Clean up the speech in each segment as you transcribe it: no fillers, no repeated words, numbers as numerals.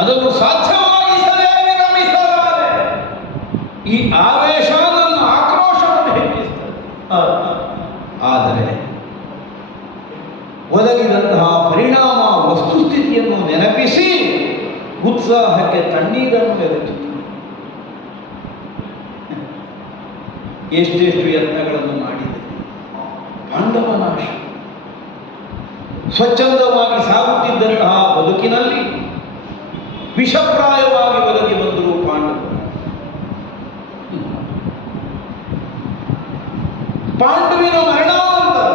ಅದನ್ನು ಸಾಧ್ಯವಾಗಿಸದೆ ವಿರಮಿಸಲಾರೆ. ಈ ಆವೇಶ ನನ್ನ ಆಕ್ರೋಶವನ್ನು ಹೆಚ್ಚಿಸ್ತದೆ. ಆದರೆ ಒದಗಿದಂತಹ ಪರಿಣಾಮ ವಸ್ತುಸ್ಥಿತಿಯನ್ನು ನೆನಪಿಸಿ ಉತ್ಸಾಹಕ್ಕೆ ತಣ್ಣೀರನ್ನು ಎರಚುತ್ತದೆ. ಎಷ್ಟೆಷ್ಟು ಯತ್ನಗಳನ್ನು ಮಾಡಿದೆ. ಪಾಂಡವ ನಾಶ. ಸ್ವಚ್ಛಂದವಾಗಿ ಸಾಗುತ್ತಿದ್ದಂತಹ ಬದುಕಿನಲ್ಲಿ ವಿಷಪ್ರಾಯವಾಗಿ ಒದಗಿ ಬಂದರು ಪಾಂಡವರು. ಪಾಂಡುವಿನ ಮರಣಾನಂತರ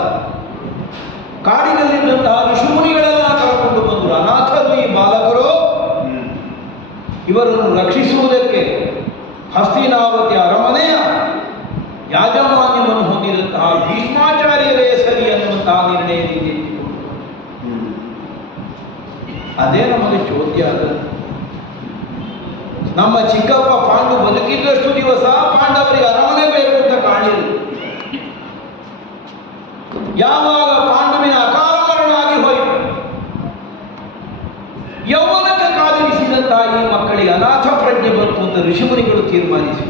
ಕಾಡಿನಲ್ಲಿದ್ದಂತಹ ಋಷಿಮುನಿಗಳೆಲ್ಲ ಕರೆದುಕೊಂಡು ಬಂದರು. ಅನಾಥರು ಈ ಬಾಲಕರು. ಇವರನ್ನು ರಕ್ಷಿಸುವುದಕ್ಕೆ ಹಸ್ತಿನಾವತಿ ಅರಮನೆಯ ಯಾಜಮಾನ್ಯವನ್ನು ಹೊಂದಿದಂತಹ ಭೀಷ್ಮಾಚಾರ್ಯರೇ ಸರಿ ಅನ್ನುವಂತಹ ನಿರ್ಣಯದಿಂದ ಎತ್ತಿಕೊಂಡು ಅದೇ ನಮಗೆ ಚೋದ್ಯ ಆದದ್ದು. ನಮ್ಮ ಚಿಕ್ಕಪ್ಪ ಪಾಂಡು ಬದುಕಿದ್ದಷ್ಟು ದಿವಸ ಪಾಂಡವರಿಗೆ ಅರಮನೆ ಬೇಕು ಅಂತ ಕಾಣಿಲ್ಲ. ಯಾವಾಗ ಪಾಂಡುವಿನ ಅಕಾಲ ಮರಣ ಆಗಿ ಹೋಯಿತು, ಯೌವನಕ್ಕೆ ಕಾದಿರಿಸಿದಂತಹ ಈ ಮಕ್ಕಳಿಗೆ ಅನಾಥ ಪ್ರಜ್ಞೆ ಬಂತು ಅಂತ ಋಷಿಮುನಿಗಳು ತೀರ್ಮಾನಿಸಿ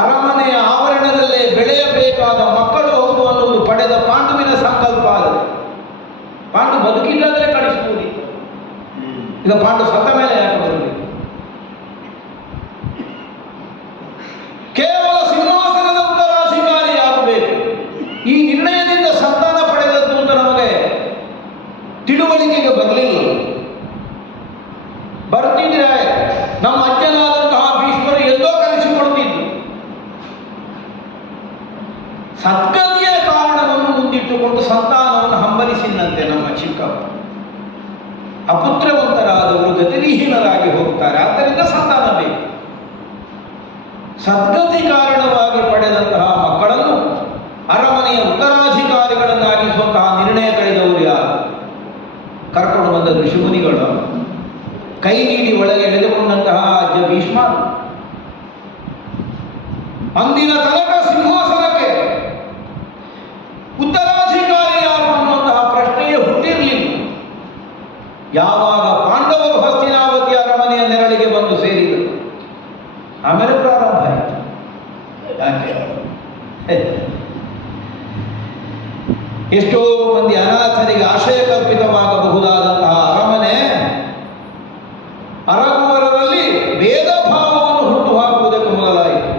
ಅರಮನೆಯ ಆವರಣದಲ್ಲೇ ಬೆಳೆಯಬೇಕಾದ ಮಕ್ಕಳು ಹೌದು ಅನ್ನುವುದು ಪಡೆದ ಪಾಂಡುವಿನ ಸಂಕಲ್ಪ ಆದರೆ ಪಾಂಡು ಬದುಕಿಲ್ಲದ್ರೆ ಕಳಿಸುವುದಿತ್ತು. ಈಗ ಪಾಂಡು ಸತ್ತ ಮೇಲೆ ಯಾಕೆ ಬರಬೇಕು? ಕೇವಲ ಸಿಂಹಾಸನದ ಉತ್ತರಾಧಿಕಾರಿ ಆಗಬೇಕು. ಈ ನಿರ್ಣಯದಿಂದ ಸಂತಾನ ಪಡೆದದ್ದು ಅಂತ ನಮಗೆ ತಿಳುವಳಿಕೆಗೆ ಬರಲಿಲ್ಲ. ಬರ್ತಿದ್ರೆ ನಮ್ಮ ಅಜ್ಜನಾದಂತಹ ಭೀಷ್ಮರು ಎಲ್ಲೋ ಕಲಿಸಿಕೊಡ್ತಿದ್ದು. ಸದ್ಗತಿಯ ಕಾರಣವನ್ನು ಮುಂದಿಟ್ಟುಕೊಂಡು ಸಂತಾನವನ್ನು ಹಂಬಲಿಸಿದಂತೆ ನಮ್ಮ ಚಿಕ್ಕಪ್ಪ. ಅಪುತ್ರವಂತರಾದವರು ಗತಿವಿಹೀನರಾಗಿ ಹೋಗ್ತಾರೆ. ಆದ್ದರಿಂದ ಸಂತಾನ ಬೇಕು. ಸದ್ಗತಿ ಕಾರಣವಾಗಿ ಪಡೆದಂತಹ ಮಕ್ಕಳನ್ನು ಅರಮನೆಯ ಉತ್ತರಾಧಿಕಾರಿಗಳನ್ನಾಗಿಸುವಂತಹ ನಿರ್ಣಯ ಕಳೆದವರು ಯಾರು? ಕರ್ಕೊಂಡು ಬಂದ ಋಷಿಮುನಿಗಳು. ಕೈ ನೀಡಿ ಒಳಗೆ ಎಳೆದುಕೊಂಡಂತಹ ಅಜ್ಜ ಭೀಷ್ಮ. ಅಂದಿನ ತನಕ ಸಿಂಹಾಸನಕ್ಕೆ ಉತ್ತರಾಧಿಕಾರಿ ಯಾರು ಅನ್ನುವಂತಹ ಪ್ರಶ್ನೆಯೇ ಹುಟ್ಟಿರಲಿಲ್ಲ. ಯಾವಾಗ ಪಾಂಡವರು ಹಸ್ತಿನಾವತಿ ಅರಮನೆಯ ನೆರಳಿಗೆ ಬಂದು ಸೇರಿದರು, ಆಮೇಲೆ ಪ್ರಾರಂಭ ಆಯಿತು. ಯಾಕೆ? ಎಷ್ಟೋ ಮಂದಿ ಅನಾಥರಿಗೆ ಆಶ್ರಯ ಕಲ್ಪಿತವಾಗಬಹುದಾದಂತಹ ಅರಮನೆ ಅರಗುವರರಲ್ಲಿ ಭೇದ ಭಾವವನ್ನು ಹುಟ್ಟು ಹಾಕುವುದಕ್ಕೆ ಮೊದಲಾಯಿತು.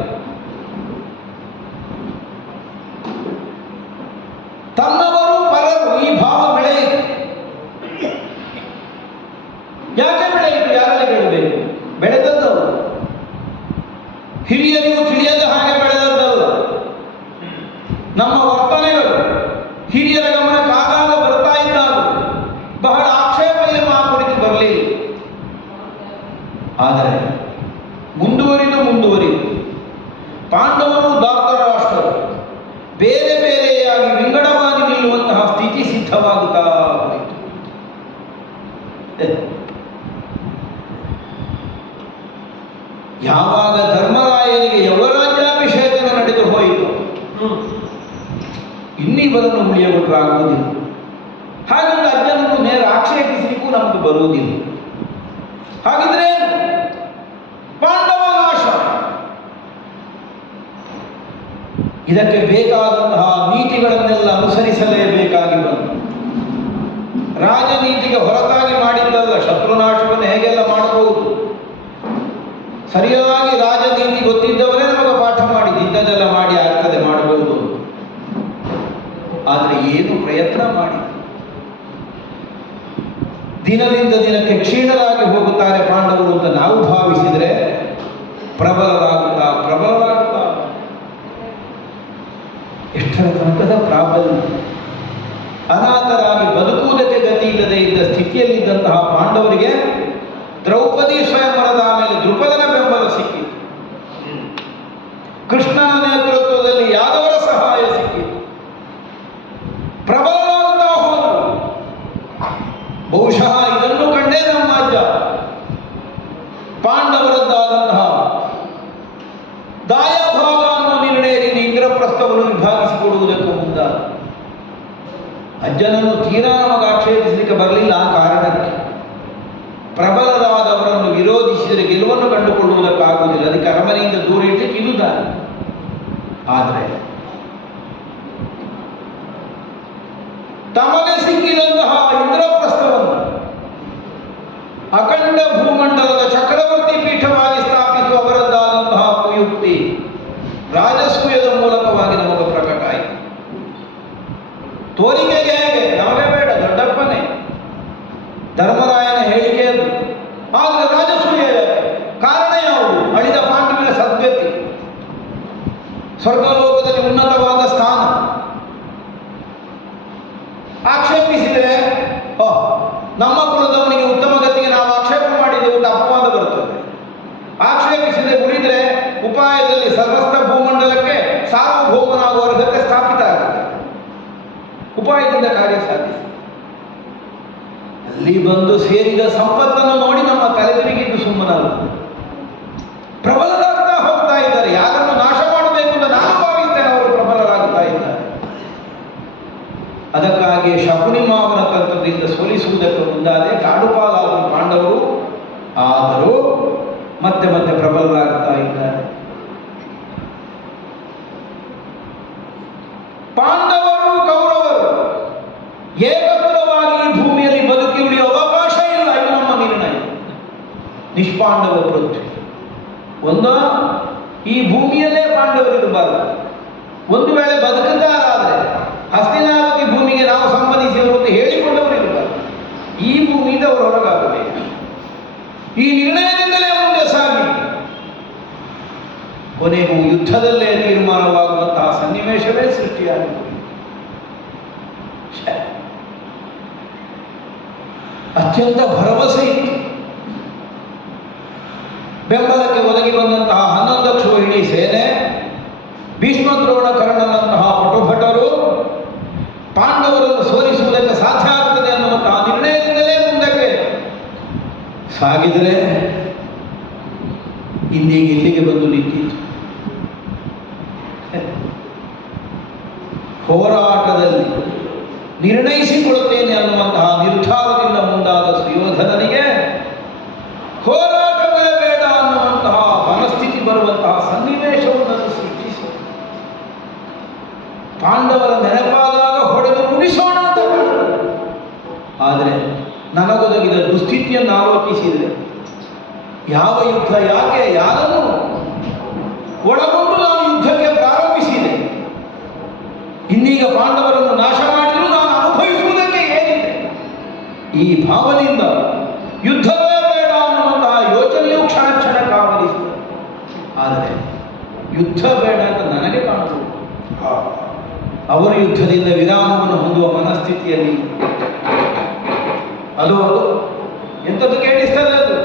ತನ್ನವರು ಪರರು ಈ ಭಾವ ಬೆಳೆಯಿತು. ಯಾಕೆ ಬೆಳೆಯಿತು? ಯಾರಲ್ಲಿ ಬೆಳೆಯಬೇಕು? ಬೆಳೆದದ್ದವು ಹಿರಿಯರಿಗೂ ತಿಳಿಯದ ಹಾಗೆ ಬೆಳೆದದ್ದಲ್ಲ. ನಮ್ಮ ವರ್ತನೆಗಳು ಹಿರಿಯರ ಗಮನಕ್ಕಾಗಾಗ ಬರ್ತಾ ಇದ್ದಾಗ ಬಹಳ ಆಕ್ಷೇಪಣೆಯನ್ನು ಆ ಕುರಿತು ಬರಲಿಲ್ಲ. ಆದರೆ ಮುಂದುವರಿದು ಪಾಂಡವರು ಧಾರ್ತರಾಷ್ಟ್ರರು ಬೇರೆ ಬೇರೆಯಾಗಿ ವಿಂಗಡವಾಗಿ ನಿಲ್ಲುವಂತಹ ಸ್ಥಿತಿ ಸಿದ್ಧವಾಗುತ್ತಾ ಹೋಯಿತು. ಯಾವಾಗ ಧರ್ಮರಾಯನಿಗೆ ಯವರಾಜ್ಯಾಭಿಷೇಕನ ನಡೆದು ಹೋಯಿತು, ಇನ್ನಿವರನ್ನು ಉಳಿಯಬಿಟ್ರಾಗುವುದಿಲ್ಲ. ಹಾಗಾಗಿ ಅಜ್ಜನನ್ನು ನೇರ ಆಕ್ಷೇಪಿಸಲಿಕ್ಕೂ ನಮಗೆ ಬರುವುದಿಲ್ಲ. ಹಾಗಿದ್ರೆ ಪಾಂಡವ ನಾಶ. ಇದಕ್ಕೆ ಬೇಕಾದಂತಹ ನೀತಿಗಳನ್ನೆಲ್ಲ ಅನುಸರಿಸಲೇಬೇಕಾಗಿ ಬಂತು. ರಾಜನೀತಿಗೆ ಹೊರತಾಗಿ ಮಾಡಿದ್ದಲ್ಲ. ಶತ್ರುನಾಶವನ್ನು ಹೇಗೆಲ್ಲ ಮಾಡಬಹುದು, ಸರಿಯಾಗಿ ರಾಜನೀತಿ ಗೊತ್ತಿದ್ದವರೇ ನಮಗೆ ಪಾಠ ಮಾಡಿ ಇಂಥದ್ದೆಲ್ಲ ಮಾಡಿ ಆಗ್ತದೆ ಮಾಡಬಹುದು. ಆದರೆ ಏನು ಪ್ರಯತ್ನ ಮಾಡಿ ದಿನದಿಂದ ದಿನಕ್ಕೆ ಕ್ಷೀಣರಾಗಿ ಹೋಗುತ್ತಾರೆ ಪಾಂಡವರು ಅಂತ ನಾವು ಭಾವಿಸಿದರೆ ಪ್ರಬಲರಾಗುತ್ತಾ ಎಷ್ಟರ ತನಕದ ಪ್ರಾಬಲ್ಯ. ಅನಾಥರಾಗಿ ಬದುಕುವುದಕ್ಕೆ ಗತಿ ಇಲ್ಲದೆ ಇದ್ದ ಸ್ಥಿತಿಯಲ್ಲಿದ್ದಂತಹ ಪಾಂಡವರಿಗೆ ದ್ರೌಪದಿ ಸ್ವಯಂವರದ ಮೇಲೆ ದೃಪದನ ಬೆಂಬಲ ಸಿಕ್ಕಿತು. ಕೃಷ್ಣನ ನೇತೃತ್ವದಲ್ಲಿ ಯಾದವರ ಸಹಾಯ ಸಿಕ್ಕಿತು. ಪ್ರಬಲರಾಗುತ್ತಾ ಹೋದರು. ಬಹುಶಃ ಇದನ್ನು ಕಂಡೇ ನಮ್ಮ ಅಜ್ಜ ಪಾಂಡವರದ್ದಾದಂತಹ ದಾಯಭಾಗ ಅನ್ನೋ ನಿರ್ಣಯದಿಂದ ಇಂದ್ರಪ್ರಸ್ಥವನ್ನು ವಿಭಾಗಿಸಿಕೊಡುವುದಕ್ಕೂ ಮುಂದಾದ. ಅಜ್ಜನನ್ನು ತೀರಾ ನಮಗೆ ಆಕ್ಷೇಪಿಸಲಿಕ್ಕೆ ಬರಲಿಲ್ಲ. ಆ ಕಾರಣಕ್ಕೆ ಪ್ರಬಲರಾದವರನ್ನು ವಿರೋಧಿಸಿದರೆ ಗೆಲುವನ್ನು ಕಂಡುಕೊಳ್ಳುವುದಕ್ಕಾಗುವುದಿಲ್ಲ. ಅದಕ್ಕೆ ಅರಮನೆಯಿಂದ ದೂರ ಇಟ್ಟಕ್ಕೆ ಇದು ದಾರಿ. ಆದರೆ ತಮಗೆ ಸಿಕ್ಕಿದಂತಹ ಇಂದ್ರಪ್ರಸ್ಥವನ್ನು ಅಖಂಡ ಭೂಮಂಡಲದ ಚಕ್ರವರ್ತಿ ಪೀಠವಾಗಿ ಸ್ಥಾಪಿಸುವ ಅವರದ್ದಾದಂತಹ ಕುಯುಕ್ತಿ ರಾಜಸೂಯದ ಮೂಲಕವಾಗಿ ನಮಗೆ ಪ್ರಕಟ ಆಯಿತು. ತೋರಿಕೆಗೆ ಹೇಗೆ ನಮಗೆ ಬೇಡ, ದೊಡ್ಡಪ್ಪನೇ ಧರ್ಮರಾಯನ ಹೇಳಿಕೆ ಅದು. ಆದರೆ ರಾಜಸೂಯ ಕಾರಣ ಯಾವುದು? ಅಳಿದ ಪಾಂಡವಿನ ಸದ್ಗತಿ, ಸ್ವರ್ಗಲೋಕದಲ್ಲಿ ಉನ್ನತವಾದ ಸ್ಥಾನ. ಆಕ್ಷೇಪಿಸಿದರೆ ನಮ್ಮ ಕುಲದವನಿಗೆ ಉತ್ತಮ ಗತಿಗೆ ನಾವು ಆಕ್ಷೇಪ ಮಾಡಿದೆವು ಅಂತ ಅಪವಾದ ಬರ್ತದೆ. ಆಕ್ಷೇಪಿಸದೆ ಉಳಿದರೆ ಉಪಾಯದಲ್ಲಿ ಸಮಸ್ತ ಭೂಮಂಡಲಕ್ಕೆ ಸಾರ್ವಭೌಮನಾಗುವ ಅರ್ಹತೆ ಸ್ಥಾಪಿತ ಆಗುತ್ತೆ. ಉಪಾಯದಿಂದ ಕಾರ್ಯ ಸಾಧಿಸಿ ಅಲ್ಲಿ ಬಂದು ಸೇರಿದ ಸಂಪತ್ತನ್ನು ನೋಡಿ ನಮ್ಮ ತಲೆದಿರಿಗಿದ್ದು ಸುಮ್ಮನಲ್ಲ. ಪ್ರಬಲರಾಗ್ತಾ ಹೋಗ್ತಾ ಇದ್ದಾರೆ. ಯಾರನ್ನು ನಾಶ ಮಾಡಬೇಕು ಅಂತ ನಾನು ಭಾವಿಸ್ತೇನೆ, ಅವರು ಪ್ರಬಲರಾಗ್ತಾ ಇದ್ದಾರೆ. ಅದಕ್ಕಾಗಿ ಶಕುನಿ ಮಾವನ ತಂತ್ರದಿಂದ ಸೋಲಿಸುವುದಕ್ಕೆ ಮುಂದಾದೆ. ಕಾಡುಪಾಲಾದ ಪಾಂಡವರು ಆದರೂ ಮತ್ತೆ ಮತ್ತೆ ಪ್ರಬಲರಾಗ್ತಾ ಇದ್ದಾರೆ. ಪಾಂಡವರು ಕೌರವರು ಏಕತ್ರವಾಗಿ ಭೂಮಿಯಲ್ಲಿ ಬದುಕಿ ಉಳಿಯುವ ಅವಕಾಶ ಇಲ್ಲ. ಇದು ನಮ್ಮ ನಿರ್ಣಯ. ನಿಷ್ಪಾಂಡವ ಪೃಥ್ವಿ ಒಂದ ಈ ಭೂಮಿಯಲ್ಲೇ ಪಾಂಡವರಿರಬಾರದು. ಒಂದು ವೇಳೆ ಬದುಕುತ್ತಾರಾದರೆ ಹಸ್ತಿನಾವತಿ ಭೂಮಿಗೆ ನಾವು ಸಂಬಂಧಿಸಿದರು ಅಂತ ಹೇಳಿಕೊಂಡವರು ಇರಬಾರದು. ಈ ಭೂಮಿಯಿಂದ ಅವರು ಹೊರಗಾಗಬೇಕು. ಈ ನಿರ್ಣಯದಿಂದಲೇ ಮುಂದೆ ಸಾಗಿ ಕೊನೆಗೂ ಯುದ್ಧದಲ್ಲೇ ತೀರ್ಮಾನವಾಗುವಂತಹ ಸನ್ನಿವೇಶವೇ ಸೃಷ್ಟಿಯಾಗಿದೆ. ಅತ್ಯಂತ ಭರವಸೆ ಇತ್ತು. ಬೆಂಬಲಕ್ಕೆ ಒದಗಿ ಬಂದಂತಹ 11 ಲಕ್ಷ ಇಡೀ ಸೇನೆ, ಭೀಷ್ಮ ದ್ರೋಣ ಕರ್ಣನಂತಹ ಪಟುಭಟರು ಪಾಂಡವರನ್ನು ಸೋಲಿಸುವುದಕ್ಕೆ ಸಾಧ್ಯ ಆಗುತ್ತದೆ ಅನ್ನುವಂತಹ ನಿರ್ಣಯದಿಂದಲೇ ಮುಂದಕ್ಕೆ ಸಾಗಿದರೆ ಇಂದಿಗೆ ಇಲ್ಲಿಗೆ ಬಂದು ನಿಂತಿತು. ಹೋರಾಟದಲ್ಲಿ ನಿರ್ಣಯಿಸಿಕೊಳ್ಳುತ್ತೇನೆ ಅನ್ನುವಂತಹ ನಿರ್ಧಾರದಿಂದ ಮುಂದಾದ ಸುಯೋಧನನಿಗೆ ಹೋರಾಟವೇ ಬೇಡ ಅನ್ನುವಂತಹ ಮನಸ್ಥಿತಿ ಬರುವಂತಹ ಸನ್ನಿವೇಶವನ್ನು ಸೃಷ್ಟಿಸಿ ಪಾಂಡವರ ನೆನಪಾದಾಗ ಹೊಡೆದು ಕುಣಿಸೋಣ ಅಂತ ಕಾಣುತ್ತದೆ. ಆದರೆ ನನಗೊದಗಿದ ದುಸ್ಥಿತಿಯನ್ನು ಆಲೋಚಿಸಿದರೆ ಯಾವ ಯುದ್ಧ, ಯಾಕೆ, ಯಾರನ್ನು ಒಳಗೊಂಡು ನಾನು ಯುದ್ಧಕ್ಕೆ ಪ್ರಾರಂಭಿಸಿದೆ. ಇನ್ನೀಗ ಪಾಂಡವರನ್ನು ನಾಶ ಮಾಡಿದರೂ ನಾನು ಅನುಭವಿಸುವುದಕ್ಕೆ ಏನಿದೆ? ಈ ಭಾವನೆಯಿಂದ ಯುದ್ಧವೇ ಬೇಡ ಅನ್ನುವಂತಹ ಯೋಚನೆಯು ಕ್ಷಣ ಕ್ಷಣ ಕಾವಲಿಸಿದೆ. ಆದರೆ ಯುದ್ಧ ಬೇಡ ಅಂತ ನನಗೆ ಕಾಣುವುದು. ಅವರು ಯುದ್ಧದಿಂದ ವಿರಾಮವನ್ನು ಹೊಂದುವ ಮನಸ್ಥಿತಿಯಲ್ಲಿ ಅದು ಎಂಥದ್ದು ಕೇಳಿಸ್ತದೆ. ಅದು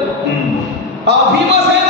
ಆ ಭೀಮಸೇನ